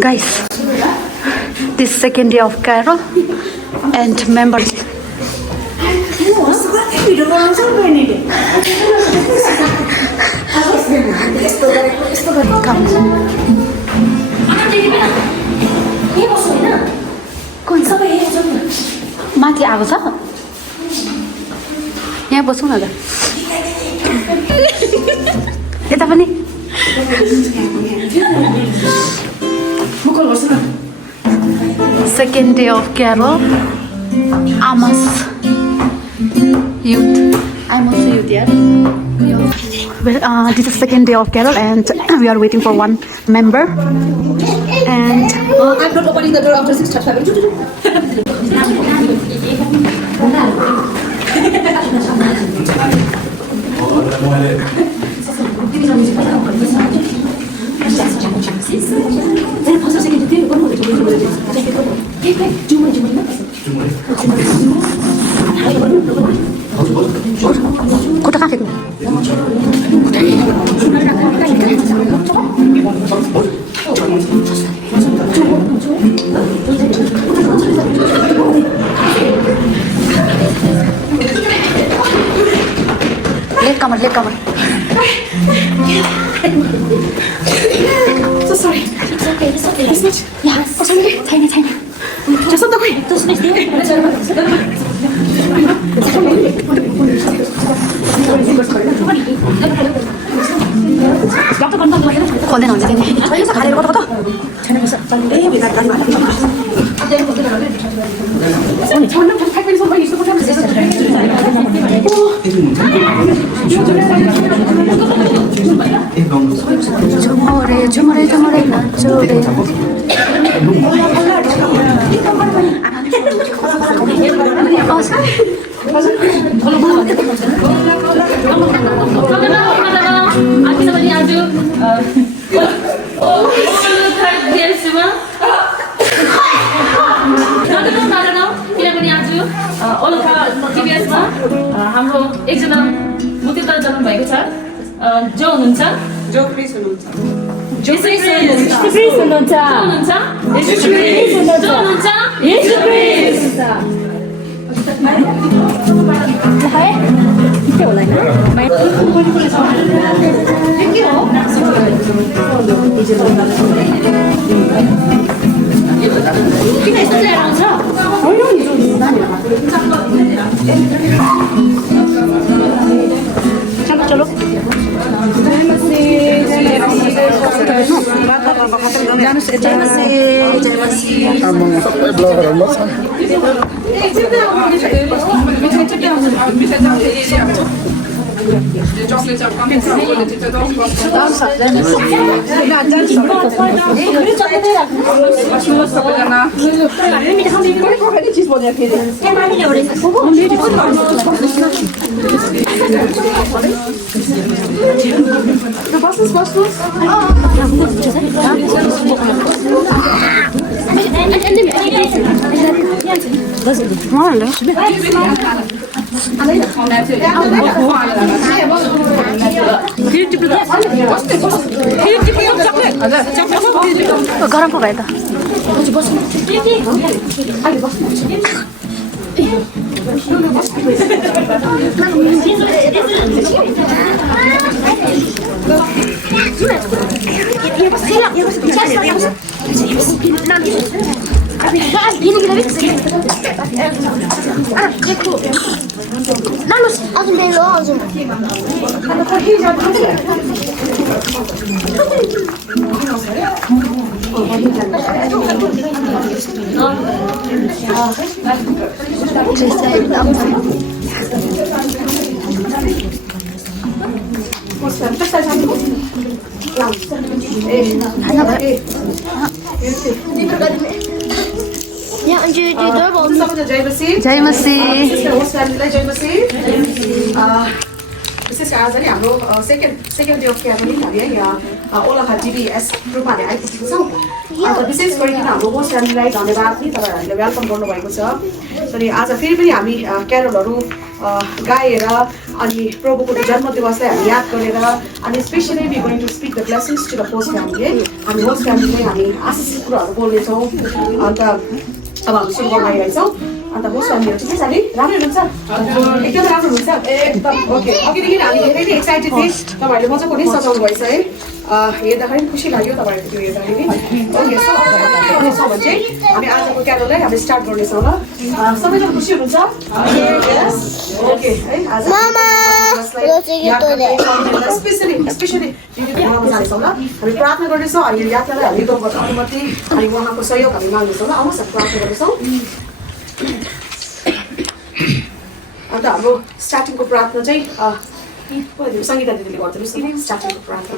Guys, this second day of Cairo and members. Come. माथि आएको छ यहाँ बसौँ न त यता पनि second day of Cairo. Amos youth. I'm also youth, yeah. This is second day of Carol and we are waiting for one member. And I'm not opening the door after 6:37. खुट्टा कहाँ फेक्नु लेट कमर So sorry. It's okay. It's not. Yeah. Tiny. Just on the way. Just next day. खोल्दैन हुन्छ नि झुमरे नाचोरे हाम्रो एकजना मुतिता जन्म भएको छ जो हुनुहुन्छ जो फ्री हुनुहुन्छ चलो The chocolates are coming from गरम पो भयो त जय मसी विशेष आज नि हाम्रो सेकेन्ड डे अफ क्याम्प पनि हामी यहाँ ओलाखा जीबीएस ग्रुपमा हामी आइपुगेको छौँ अन्त विशेष गरिकन हाम्रो होस्ट फ्यामिलीलाई धन्यवाद पनि तपाईँहरूले वेलकम गर्नुभएको छ अनि आज फेरि पनि हामी क्यारोलहरू गाएर अनि प्रभुको जन्म दिवसलाई हामी याद गरेर अनि specially we going to speak the blessings to the host family हामी होस्ट फ्यामिलीलाई हामी आशिषित कुराहरू बोल्नेछौँ अन्त अब हामी सुरु गर्न आइरहेछौँ अन्त होस्ट फ्यामिलीहरू ठिकै छ नि राम्रो हुनुहुन्छ एकदम राम्रो हुनुहुन्छ एकदम ओके अघिदेखि हामी धेरै नै एक्साइटेड थियौँ तपाईँहरूले मजाको नै सजाउनु भएछ है हेर्दाखेरि खुसी लाग्यो तपाईँहरूको त्यो हेर्दाखेरि ओके सो गर्नेछौँ भने चाहिँ हामी आजको क्यारोललाई हामी स्टार्ट गर्नेछौँ ल सबैजना खुसी हुनुहुन्छ ओके है आज स्पेसली जानेछौँ ल हामी प्रार्थना गर्नेछौँ यो यात्रालाई हामी गर्नुपर्छ अनुमति अनि उहाँको सहयोग हामी माग्नेछौँ ल आउनुहोस् हामी प्रार्थना गर्नेछौँ अन्त हाम्रो स्टार्टिङको प्रार्थना चाहिँ सङ्गीता दिदीले गरिदिनुहोस् कि स्टार्टिङको प्रार्थना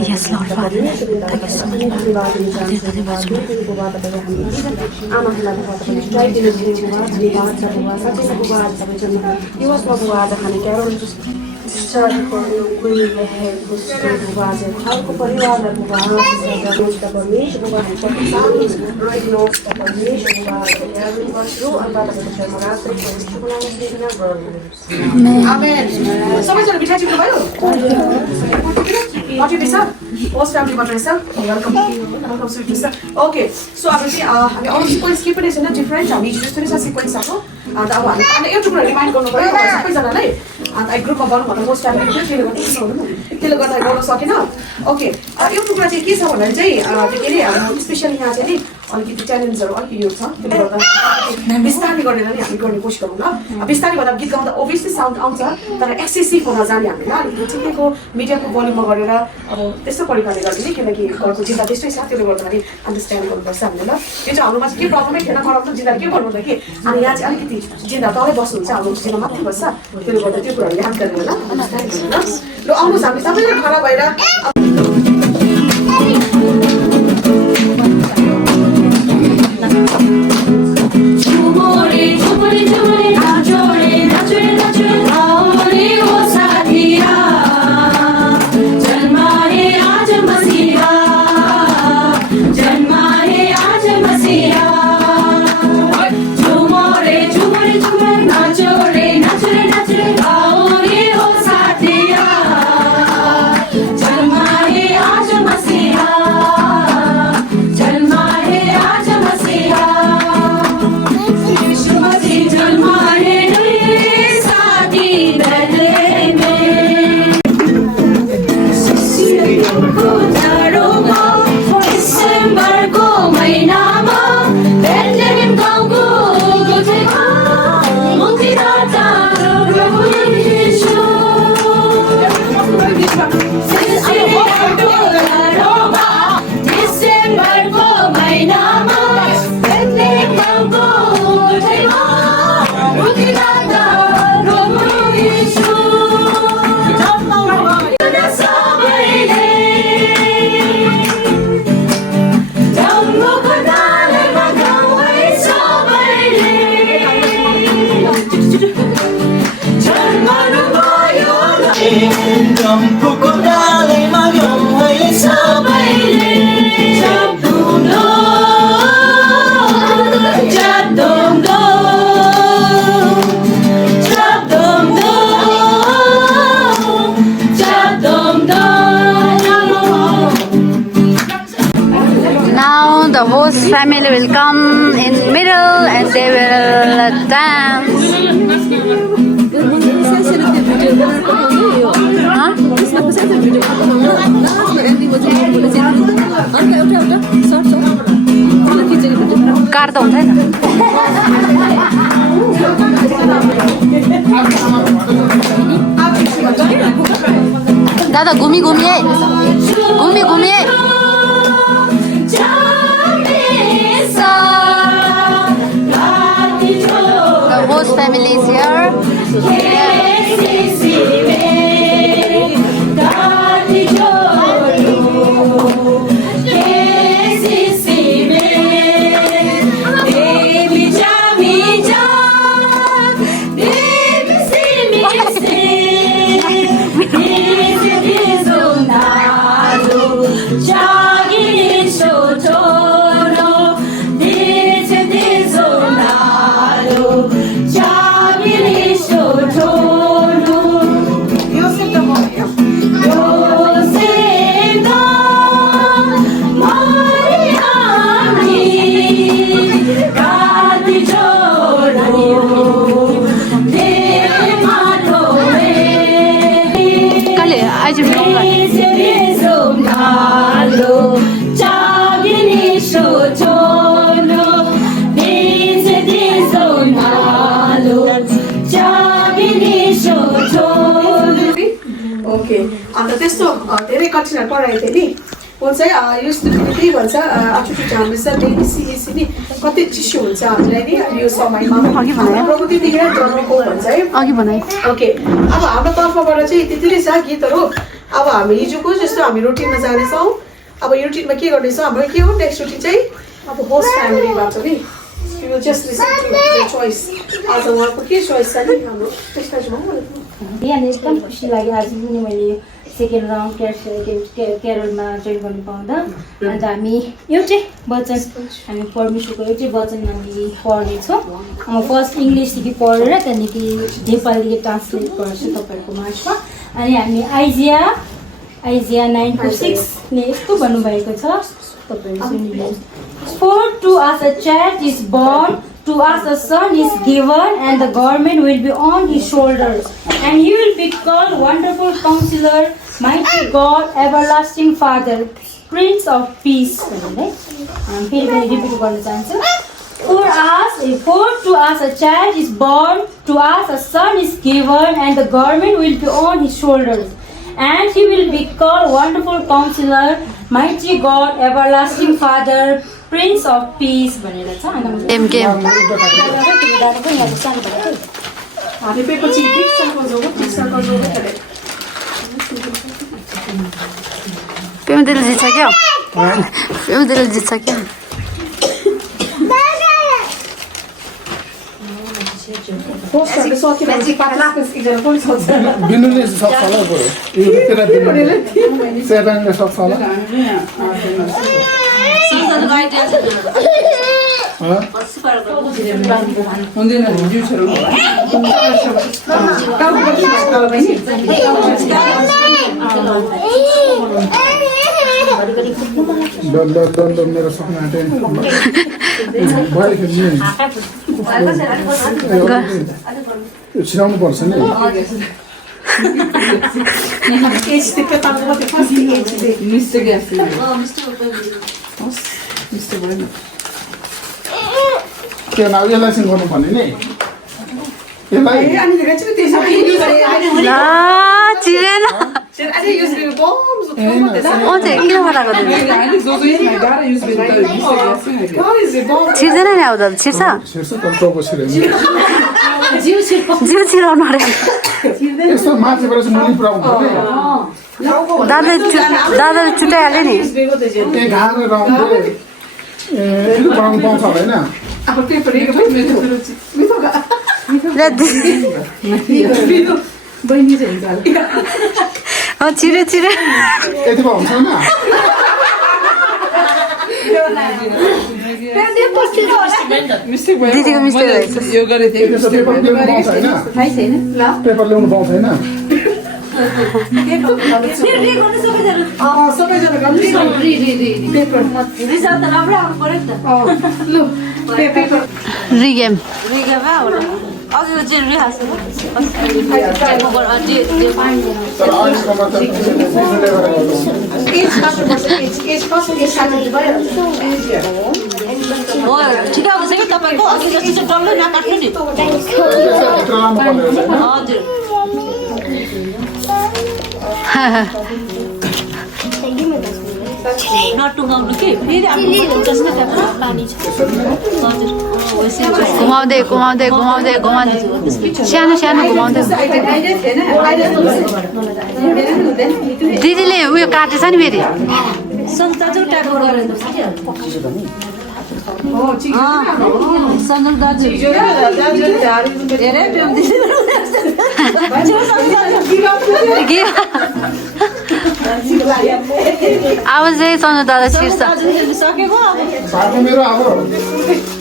Yes, Lord Father. Thank you so much. Amen. सबैजना मिठाई चिप्नुभयो लटी रहेछ होस्ट फ्यामिलीबाट रहेछ वेलकम वेलकम स्विट रहेछ ओके सो अब चाहिँ हामी अरू सिक्वेन्स के पनि छैन डिफ्रेन्ट हामी हिजो जस्तो नै छ सिक्वेन्स आएको अन्त अब हामी एउटा कुरा रिमाइन्ड गर्नु पऱ्यो सबैजनालाई अन्त ग्रुपमा गर्नु भन्दा होस्ट फ्यामिली त्यसले गर्दा गर्नु सकेन ओके एउटा कुरा चाहिँ के छ भन्दा चाहिँ के अरे हाम्रो स्पेसली यहाँ चाहिँ नि अलिकति च्यालेन्जहरू अलिकति यो छ त्यसले गर्दा बिस्तारै गरेर नि हामी गर्ने कोसिस गरौँ ल बिस्तारै भन्दा गीत गाउँदा ओभियसली साउन्ड आउँछ तर एक्सेसिभ हुन जाने हामीले अलिकति ठिकैको मिडियाको भोल्युममा गरेर अब त्यस्तो परिकारले गरिदिने किनकि घरको जिल्ला त्यस्तै छ त्यसले गर्दाखेरि अन्डरस्ट्यान्ड गर्नुपर्छ हामीले ल यो चाहिँ हाम्रोमा चाहिँ के प्रब्लमै थिएन गराउनु जिल्ला के भन्नु भन्दा कि अनि यहाँ चाहिँ अलिकति जिल्ला तलै बस्नुहुन्छ हाम्रो जिल्ला माथि बस्छ त्यसले गर्दा त्यो कुराहरू याद गरेर ल अन्डरस्ट्यान्ड गरेर ल आउनुहोस् हामी सबैजना खडा भएर The host family will come in middle and they will dance. काट्दा हुँदैन दादा घुमी घुमी The host family is here. Jogging in so अन्त त्यस्तो धेरै कठिनाइहरू पढाएको थिएँ नि ऊ चाहिँ यो स्टुडेन्टले त्यही भन्छ अचुटी हाम्रो डेली सिएसी नि कति चिसो हुन्छ हामीलाई नि यो समयमा प्रकृतिदेखि नै जन्मेको भन्छ है अघि बनाए ओके अब हाम्रो तर्फबाट चाहिँ त्यति नै छ गीतहरू अब हामी हिजोको जस्तो हामी रुटिनमा जानेछौँ अब यो रुटिनमा के गर्नेछौँ हाम्रो के हो नेक्स्ट रुटिन चाहिँ अब होस्ट फ्यामिलीबाट नि यो जस्ट चोइस आज उहाँको के चोइस छ नि हाम्रो त्यसमा यहाँ एकदम खुसी लाग्यो आज पनि मैले सेकेन्ड राउन्ड केरलमा जोइन गर्नु पाउँदा अन्त हामी एउटै वचन हामी परमेश्वरको एउटै वचन हामी पढ्नेछौँ फर्स्ट इङ्ग्लिसदेखि पढेर त्यहाँदेखि नेपालीदेखि ट्रान्सलेट गर्छु तपाईँहरूको माझमा अनि हामी आइजिया 9:6 ले यस्तो भन्नुभएको छ तपाईँहरू सुनिदिनुहोस् For to us a child is born, to us a son is given, and the government will be on his shoulders. And he will be called Wonderful Counselor, Mighty God, Everlasting Father, Prince of Peace. For to us a child is born, to us a son is given, and the government will be on his shoulders. And he will be called Wonderful Counselor, Mighty God, Everlasting Father, Prince of Peace भनेर छ हामी पेपछि big circle जोगो खेले पेमदेले जित्छ क्या पेमदेले जित्छ क्या पोस्टरले सकिरहेको पातलाको एकजना पनि सोध्छ बिनुले सक्छ होला बरु यो तेरा बिनुले सेटाङले सक्छ होला हुँदैन ज्युसहरू मेरो सपना आँटे छिराउनु पर्छ नि के नाउ यसलाई सिङ गर्नु भन्ने नि यसलाई ला चिरेन छिर्दैन नि आउँदा छिर्छ छिर्छ तर टाउको छिरेन जिउ छिराउनु अरे यस्तो माथिबाट चाहिँ मुनि पुऱ्याउनु पर्ने दादाले चुटाइहाल्यो नि ए घाँस राउन्ड फेरि बनाउनु पाउँछ होइन छिरे छिरे यति पो हुन्छ होइन दिदीको मिस्टेक रहेछ पेपर ल्याउनु पाउँछ होइन पेपर ल्याउनु पाउँछ होइन रिगेम तर अहिलेसम्म त बिजुले गरेको ठिकै आउँदैछ कि तपाईँको अघि जस्तो चाहिँ डल्लै नकाट्नु नि भित्र लानु पर्ने रहेछ होइन हजुर नटुङ्गाउनु कि फेरि आफ्नो जस्तो त्यहाँ पानी छ हजुर घुमाउँदै घुमाउँदै घुमाउँदै घुमाउँदै सानो सानो घुमाउँदै दिदीले उयो काटेछ नि फेरि सन्ताजु टाइपको गरेर सन्दुर दाजु धेरै प्रेम अब चाहिँ सन्जु दादा छिर्छ सकेको बाटो मेरो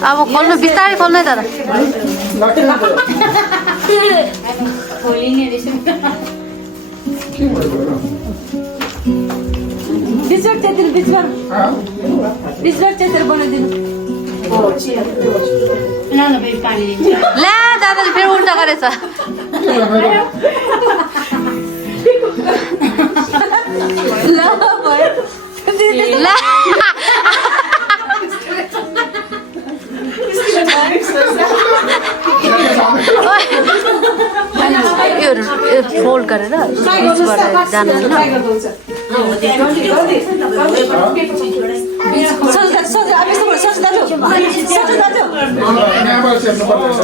अब खोल्नु बिस्तारै खोल्नु है दादा डिजर्ट त्यतिर त्यतिर बनाइदिनु ला दादाले फेरि उल्टा गरेछ ला यो फोल्ड गरेर ट्राई गर्नुहोस् त यसबाट जानु होइन ट्राई गर्नुहुन्छ यहाँबाट सेर्नुपर्छ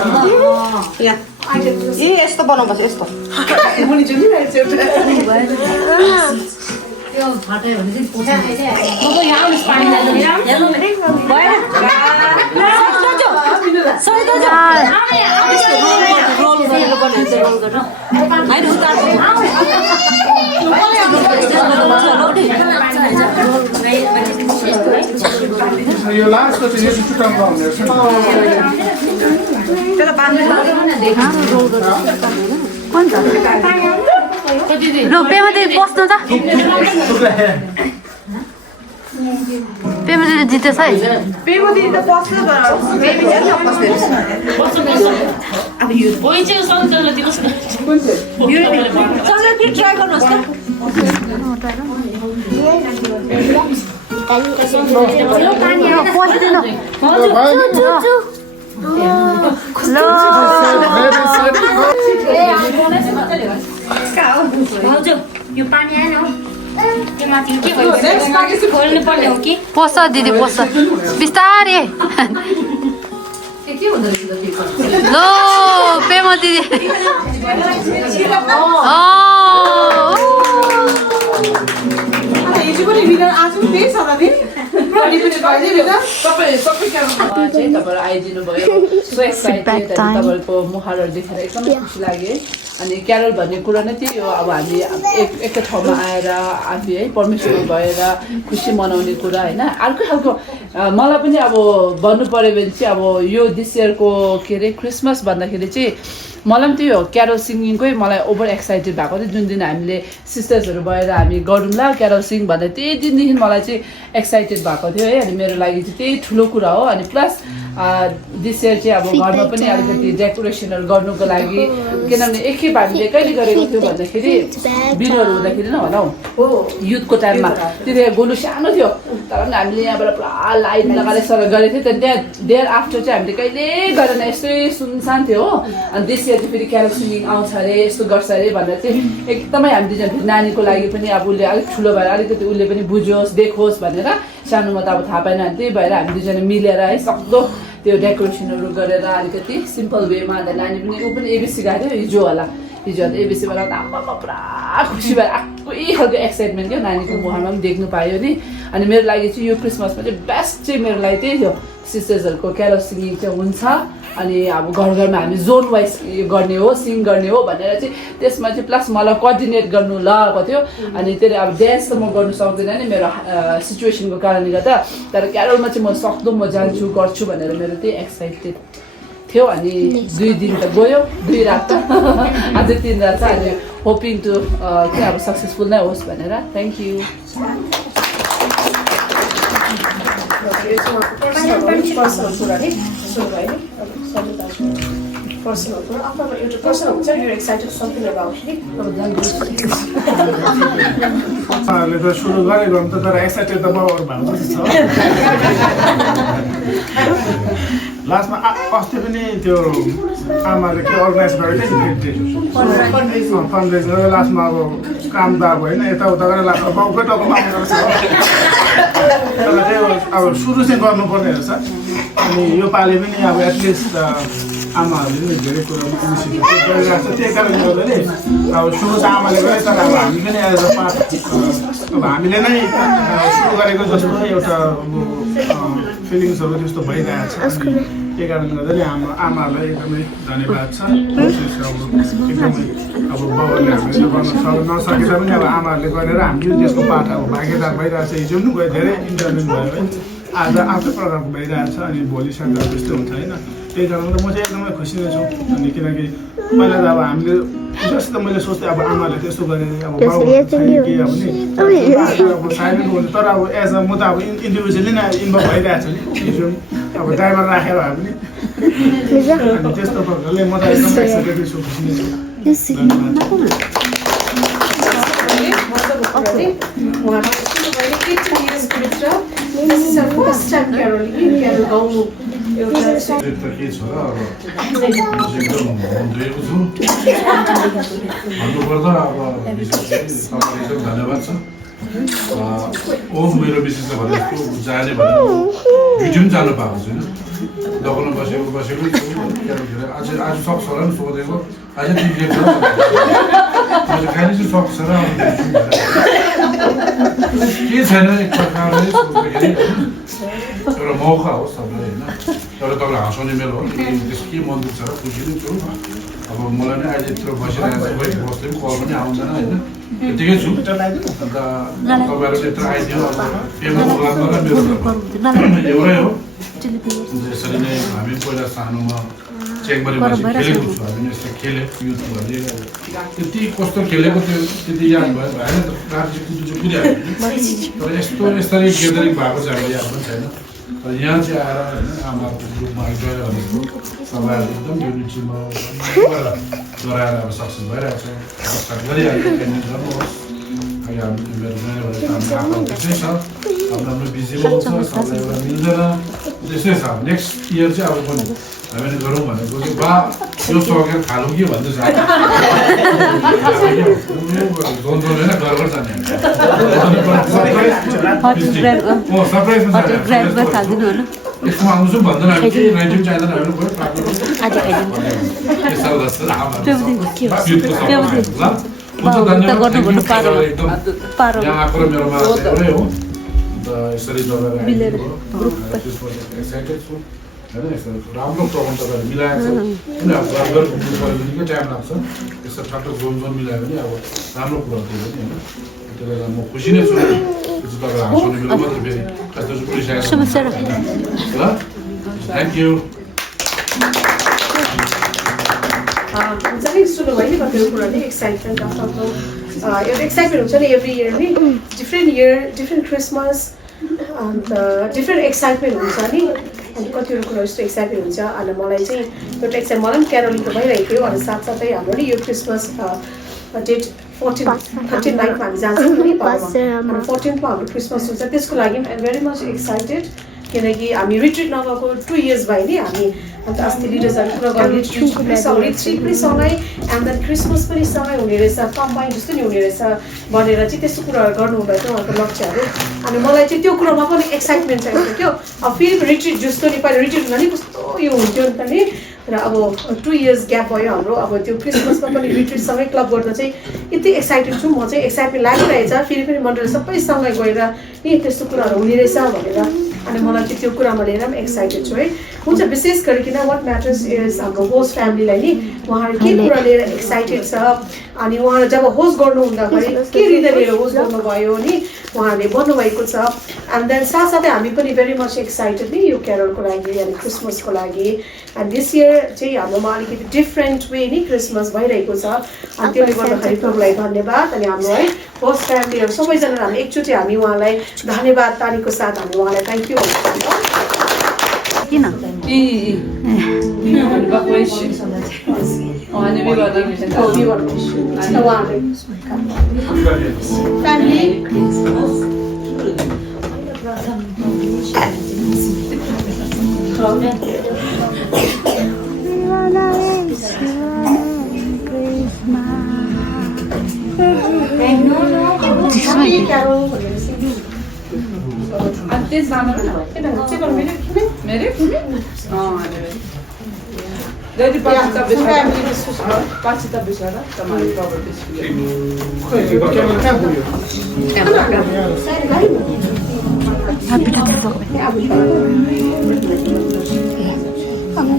यस्तो बनाउनुपर्छ यस्तो मुनि जुन यो लास्टको चाहिँ यो चुटाउँदा हुने रहेछ ल पेमा दिदी बस्नु त पेमा दिदी जितेछ है ओइ चाहिँ सन्तोषलाई दिनुहोस् न ट्राई गर्नुहोस् त भाउजू यो पानी आएन हौ त्यो माथि के भयो खोल्नु पर्ने हो कि पस्छ दिदी पस्छ बिस्तारै ल पेमा दिदी हिजो पनि विनर आज पनि त्यही छ नि तपाईँहरू आइदिनु भयो सो एक्साइटेड तपाईँहरूको मुहारहरू देखेर एकदमै खुसी लाग्यो अनि क्यारल भन्ने कुरा नै त्यही हो अब हामी एकै ठाउँमा आएर आफै है परमेश्वरमा गएर खुसी मनाउने कुरा होइन अर्कै खालको मलाई पनि अब भन्नु पऱ्यो भने चाहिँ अब यो दिस इयरको के अरे क्रिसमस भन्दाखेरि चाहिँ मलाई पनि त्यही हो क्यारल सिङ्गिङकै मलाई ओभर एक्साइटेड भएको थियो जुन दिन हामीले सिस्टर्सहरू भएर हामी गरौँला क्यारल सिङ भनेर त्यही दिनदेखि मलाई चाहिँ एक्साइटेड भएको थियो है अनि मेरो लागि चाहिँ त्यही ठुलो कुरा हो अनि प्लस दिस इयर चाहिँ अब घरमा पनि अलिकति डेकोरेसनहरू गर्नुको लागि किनभने एकखेप हामीले कहिले गरेको थियो भन्दाखेरि बिरुवाहरू हुँदाखेरि नै होला हौ युथको टाइममा त्यतिखेर गोलु सानो थियो तर पनि हामीले यहाँबाट पुरा लाइट लगाएर सर गरेको थियो त्यहाँ देयर आफ्टर चाहिँ हामीले कहिले गरेन यस्तै सुनसान थियो हो अनि दिस इयर चाहिँ फेरि क्यारल सिङ्गिङ आउँछ अरे यस्तो गर्छ अरे भनेर चाहिँ एकदमै हामीले नानीको लागि पनि अब उसले अलिक ठुलो भएर अलिकति उसले पनि बुझोस् देखोस् भनेर सानोमा त अब थाहा पाएन अनि त्यही भएर हामी दुईजना मिलेर है सक्दो त्यो डेकोरेसनहरू गरेर अलिकति सिम्पल वेमा अन्त नानी पनि ऊ पनि एबिसी गएको थियो हिजो होला हिजो अन्त एबिसीबाट आमामा पुरा खुसी भएर आफै खालको एक्साइटमेन्ट क्या नानीको मुहारमा पनि देख्नु पायो नि अनि मेरो लागि चाहिँ यो क्रिसमसमा चाहिँ बेस्ट चाहिँ मेरो लागि त्यही थियो सिस्टर्सहरूको क्यारल सिङ्गिङ चाहिँ हुन्छ अनि अब घर घरमा हामी जोन वाइज गर्ने हो सिङ गर्ने हो भनेर चाहिँ त्यसमा चाहिँ प्लस मलाई कोअर्डिनेट गर्नु लगाएको थियो अनि त्यसले अब डान्स त म गर्नु सक्दिनँ नि मेरो सिचुएसनको कारणले गर्दा तर क्यारलमा चाहिँ म सक्दो म जान्छु गर्छु भनेर मेरो त्यही एक्साइटेड थियो अनि 2 दिन त गयो 2 रात त अझ 3 रात छ अनि होपिङ टु के अब सक्सेसफुल नै होस् भनेर थ्याङ्क यू पर्सनल कुरा नि सुन्नु भयो नि पर्सनल कुरा आफ्नो एउटा पर्सनल हुन्छ यु एक्साइटेड समथिङ अबाउट नि उहाँहरूले त सुरु गरेको त तर एक्साइटेड त बाबाहरू भएको छ लास्टमा अस्ति पनि त्यो आमाले के अर्गनाइज गरेको थियो नि फन्ड रेज लास्टमा अब काम त अब होइन यताउता गरेर लास्टमा बाउकै टाउकोमा आउँदो रहेछ तर त्यो अब सुरु चाहिँ गर्नुपर्ने रहेछ अनि यो पालि पनि अब एटलिस्ट आमाहरूले पनि धेरै कुरामा इनिसिएटिभ गरिरहेको छ त्यही कारणले गर्दा नि अब सुरु त आमाले गरे तर अब हामी पनि एज अ पार्ट अब हामीले नै सुरु गरेको जस्तो एउटा फिलिङ्सहरू त्यस्तो भइरहेको छ त्यही कारणले गर्दा नि आमाहरूलाई एकदमै धन्यवाद छ एकदमै अब बाउहरूले हामीले गर्न नसके तापनि अब आमाहरूले गरेर हामी पनि त्यसको पार्ट अब भागीदार भइरहेको छ हिजो पनि गयो धेरै इन्टरभ्यू भयो है आज आफ्नै प्रकारको भइरहेको छ अनि भोलि सायद त्यस्तो हुन्छ होइन त्यही कारणले म चाहिँ एकदमै खुसी नै छु अनि किनकि पहिला त अब हामीले जस्तो मैले सोच्थेँ अब आमाले त्यस्तो गरेर अब बाउ के अब नि अब साइलेन्ट हुन्छ तर अब एज अ म त अब इन्डिभिजुअली नै इन्भल्भ भइरहेको छु नि हिजो अब ड्राइभर राखेर भए पनि अनि त्यस्तो प्रकारले म त एकदमै एक्साइटेड छु खुसी नै छु उहाँहरू 18 years भित्र this is our first time Carol गाउनु एउटा त के छ र अब एकदम धोएको छु भन्नुपर्दा अब विशेष गरी तपाईँलाई एकदम धन्यवाद छ मेरो विशेष त भने जस्तो जाने भने भिडियो पनि जानु पाएको छैन दोकानमा बसेको छु आज सक्छ होला नि सोधेको अझै तिमीले मैले खालि चाहिँ सक्छ र के छैन एक प्रकारले सोच्दाखेरि एउटा मौका हो सबैलाई होइन एउटा तपाईँलाई हँसाउने मेलो हो त्यस के मन दुख्छ र खुसी नै छु अब मलाई नै अहिले यत्रो बसिरहेको छु बस्दै पनि कल पनि आउँदैन होइन त्यतिकै छु अन्त तपाईँहरू त्यत्रो आइदियो अब पेमेन्ट मेरो एउटै हो यसरी नै हामी पहिला सानोमा चेकबारीमा खेलेको छु हामी यस्तो खेल्यो युथहरूले त्यति कस्तो खेलेको त्यो त्यति याद भयो भएन त राति कुद्नु चाहिँ कुदिहाल्यो तर यस्तो यसरी ग्यादरिङ भएको चाहिँ हामीलाई याद पनि छैन तर यहाँ चाहिँ आएर होइन आमाको ग्रुपमा गएर भनेको तपाईँहरू एकदम युनिटीमा गराएर अब सक्सेस भइरहेको छ गरिहाल्यो पेमेन्ट गर्नुहोस् अहिले हाम्रो मेरो भनेको हाम्रो आफ्नो त्यस्तै छ हाम्रो बिजीमा हुन्छ सबलाई एउटा मिल्दैन त्यस्तै छ नेक्स्ट इयर चाहिँ अब पनि हामीले गरौँ भनेको चाहिँ बा यो सकेर खालौँ कि भन्दैछ जोन होइन घर जाने यस्तोमा आउँछु भन्दैन हामी केही नाइटिम चाहिँदैन हामीहरू यहाँ आएको र मेरोमा एउटै हो अन्त यसरी एक्साइटेड छु होइन यस्तो राम्रो प्रोग्राम तपाईँहरू मिलाएको छ किन अब घर घुम्नु पऱ्यो भने निकै टाइम लाग्छ यस्तो ठ्याक्क जोन मिलायो भने अब राम्रो कुरा हो त्यो पनि होइन त्यसले गर्दा म खुसी नै छु तपाईँहरू हँसाउने बेला मात्रै फेरि यस्तो चाहिँ पुलिसआएको ल थ्याङ्क यू जहिले सुन्नुभयो नि कतिवटा कुरा नि एक्साइटमेन्ट आफ्नो एउटा एक्साइटमेन्ट हुन्छ नि एभ्री इयर नि डिफ्रेन्ट क्रिसमस अन्त डिफ्रेन्ट एक्साइटमेन्ट हुन्छ नि अनि कतिवटा कुरा यस्तो एक्साइटमेन्ट हुन्छ अनि मलाई चाहिँ एउटा एक्साइट मलाई पनि क्यारोलिङ त भइरहेको थियो अनि साथसाथै हाम्रो नि यो क्रिसमस डेट 13-9मा हामी जान्छौँ नि 14मा हाम्रो क्रिसमस हुन्छ त्यसको लागि I am very much excited किनकि हामी रिट्रिट नगएको 2 इयर्स भयो नि हामी अन्त अस्ति लिडर्सहरू कुरा गर्नु रिट्रिट पनि सँगै एन्ड देन क्रिसमस पनि सँगै हुने रहेछ कम्बाइन जस्तो नि हुने रहेछ भनेर चाहिँ त्यस्तो कुराहरू गर्नुभएको थियो उहाँको लक्ष्यहरू अनि मलाई चाहिँ त्यो कुरामा पनि एक्साइटमेन्ट चाहिन्छ क्या अब फेरि रिट्रिट जस्तो नि पहिला रिट्रिट हुँदा नि कस्तो यो हुन्थ्यो नि त नि र अब 2 इयर्स ग्याप भयो हाम्रो अब त्यो क्रिसमसमा पनि रिट्रिटसँगै क्लब गर्न चाहिँ यति एक्साइटेड छु म चाहिँ एक्साइटमेन्ट लागिरहेछ फेरि पनि मन्डल सबैसँग गएर नि त्यस्तो कुराहरू हुने रहेछ भनेर अनि मलाई चाहिँ त्यो कुरामा लिएर पनि एक्साइटेड छु है हुन्छ विशेष गरिकन वाट म्याटर्स इज हाम्रो होस्ट फ्यामिलीलाई नि उहाँहरू के कुरा लिएर एक्साइटेड छ अनि उहाँहरू जब होस्ट गर्नु हुँदाखेरि के हृदय लिएर होस्ट गर्नुभयो नि उहाँहरूले भन्नुभएको छ एन्ड देन साथसाथै हामी पनि भेरी मच एक्साइटेड नि यो क्यारलको लागि अनि क्रिसमसको लागि एन्ड दिस इयर चाहिँ हाम्रोमा अलिकति डिफ्रेन्ट वे नि क्रिसमस भइरहेको छ अनि त्यसले गर्दाखेरि प्रभुलाई धन्यवाद अनि हाम्रो है होस्ट फ्यामिलीहरू सबैजना हामी एकचोटि हामी उहाँलाई धन्यवाद तालीको साथ हामी उहाँलाई थ्याङ्क यू किन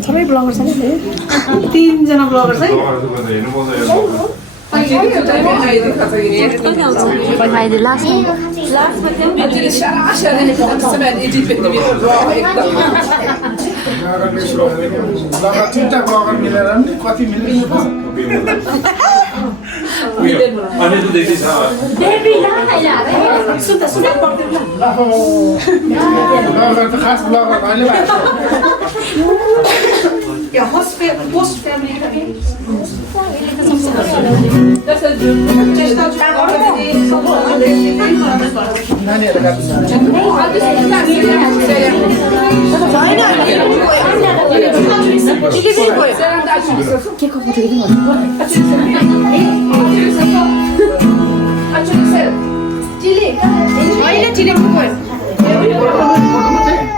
सबै ब्लगर छ नि 3 जना ब्लगर छ अहिले लास्टमा तिनवटा ब्लगर मिलेर नि कति मिल्ने खास ब्लगर अहिले होस्ट फ्यामिली That's a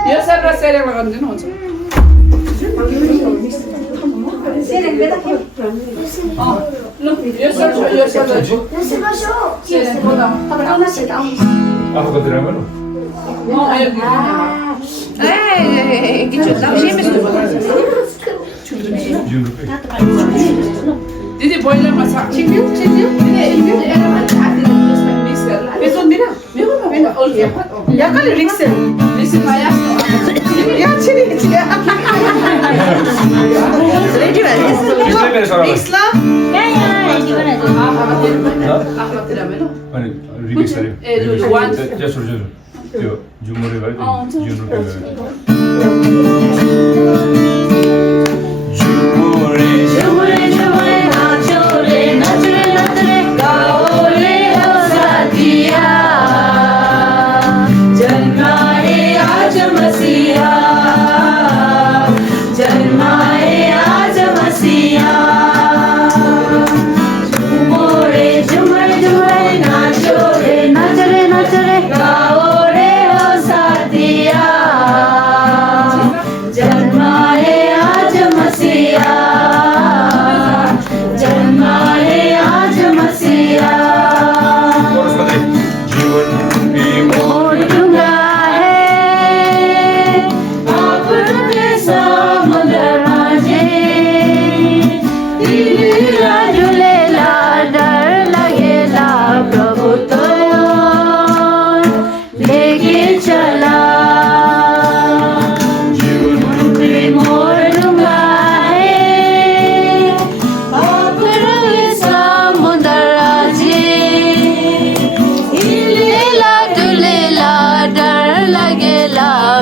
यो सब र सेरेमा गर्नु हुन्छ दिदी बोइलरमा छ त्यो जुमरे भयो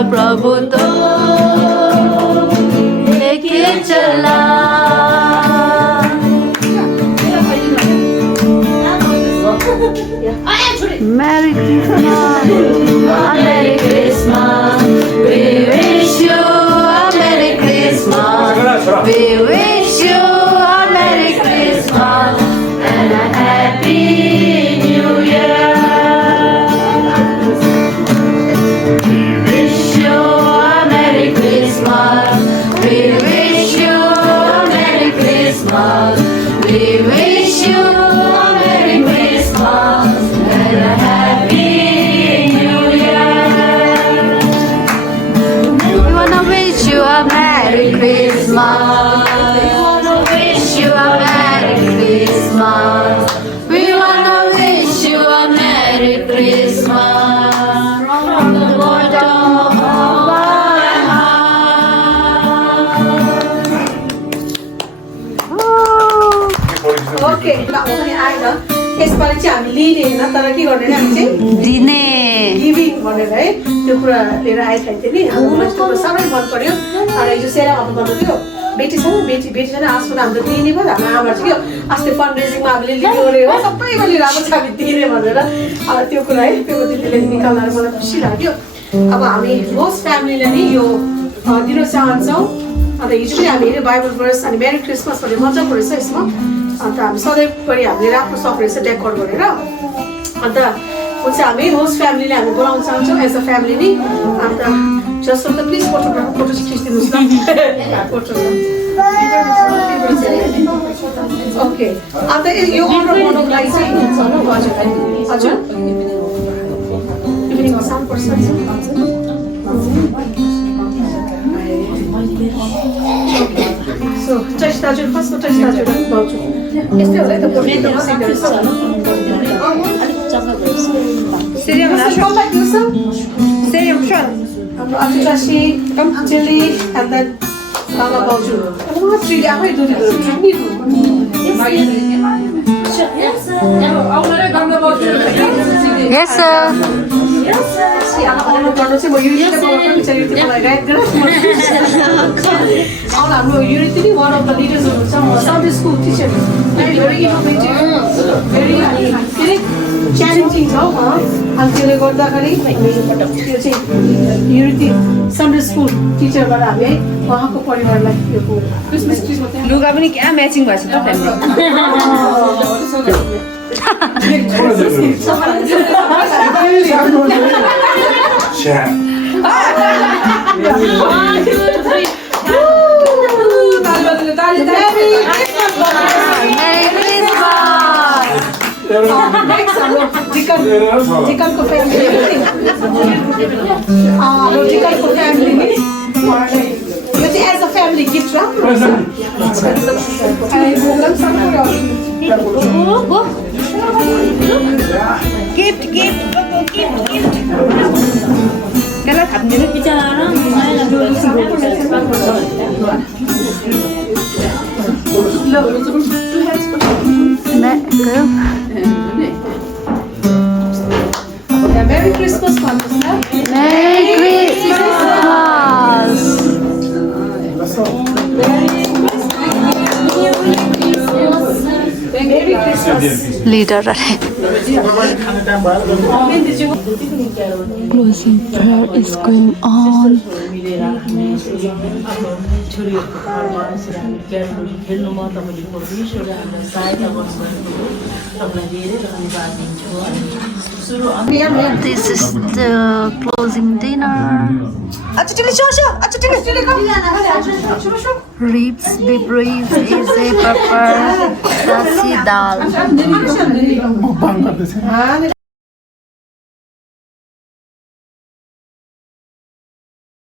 प्रभु तो लेके चला Merry Christmas, Merry Christmas, we wish you a Merry Christmas, we wish you a Merry Christmas and a Happy New Year. We wish you a Merry Christmas, we wish you a Merry Christmas, we wish you a Merry Christmas and a Happy New Year. We wanna wish you a Merry Christmas. We wanna wish you a Merry Christmas. We wanna wish you a Merry Christmas from the bottom of our heart. Okay ल उनी आएन यसपालि चाहिँ हामी लिँदैन तर के गर्ने हामी चाहिँ दिने गिभिङ भनेर है त्यो कुरा लिएर आइरहेको थिएँ नि हाम्रो मान्छेको साह्रै मन पर्यो अनि हिजो सेरामा भन्नु थियो बेटी छ बेटी छैन आजको हाम्रो दिने भयो हाम्रो आमा चाहिँ के अस्ति फन्ड रेजिङमा हामीले लिने अरे हो सबैमा लिएर आएको छ हामी दिने भनेर अब त्यो कुरा है त्यो दिदीले निकाल्दा मलाई खुसी लाग्यो अब हामी होस्ट फ्यामिलीले नि यो दिन चाहन्छौँ अन्त हिजो पनि हामी हेऱ्यो बाइबल भर्स अनि मेरी क्रिसमस भन्ने मजाको रहेछ यसमा अन्त हामी सधैँभरि हामीले राम्रो सक्ने रहेछ डेकोर गरेर अन्त हुन्छ हामी होस्ट फ्यामिलीले हामी बोलाउन चाहन्छौँ एज अ फ्यामिली नि अन्त जस्तो त प्लिज फोटो चाहिँ खिचिदिनुहोस् न फोटो ओके अन्त यो अर्डर गर्नुको लागि चाहिँ हजुर इभिनिङमा साउन्ड पर्छ सो चैस दाजु फर्स्टको चैस दाजु भाउजू यस्तै होला है त हाम्रो अतिवासी चिल्ली and then Mama भाउजू अब थ्रीले आफै दुधी Yes sir. गर्नु चाहिँ म हाम्रो युनिटी नि वान अफ द लिडर्स हुनुहुन्छ Sunday school teacher very innovative very के अरे च्यालेन्जिङ मिटिङ छ अनि त्यसले गर्दाखेरि त्यो चाहिँ युनिटी सन्डे स्कुल टिचरबाट हामी है उहाँको परिवारलाई यो क्रिसमस ट्रीको लुगा पनि क्या म्याचिङ भएछ त चिकनको फ्यामिली चिकनको फ्यामिली नि यो चाहिँ as a family gift Merry Christmas, Manusna. Merry Christmas. Merry Christmas. Leader रहे. Closing prayer is going on. This is the closing dinner. Ribs, beef ribs, is a pepper, nasi dal.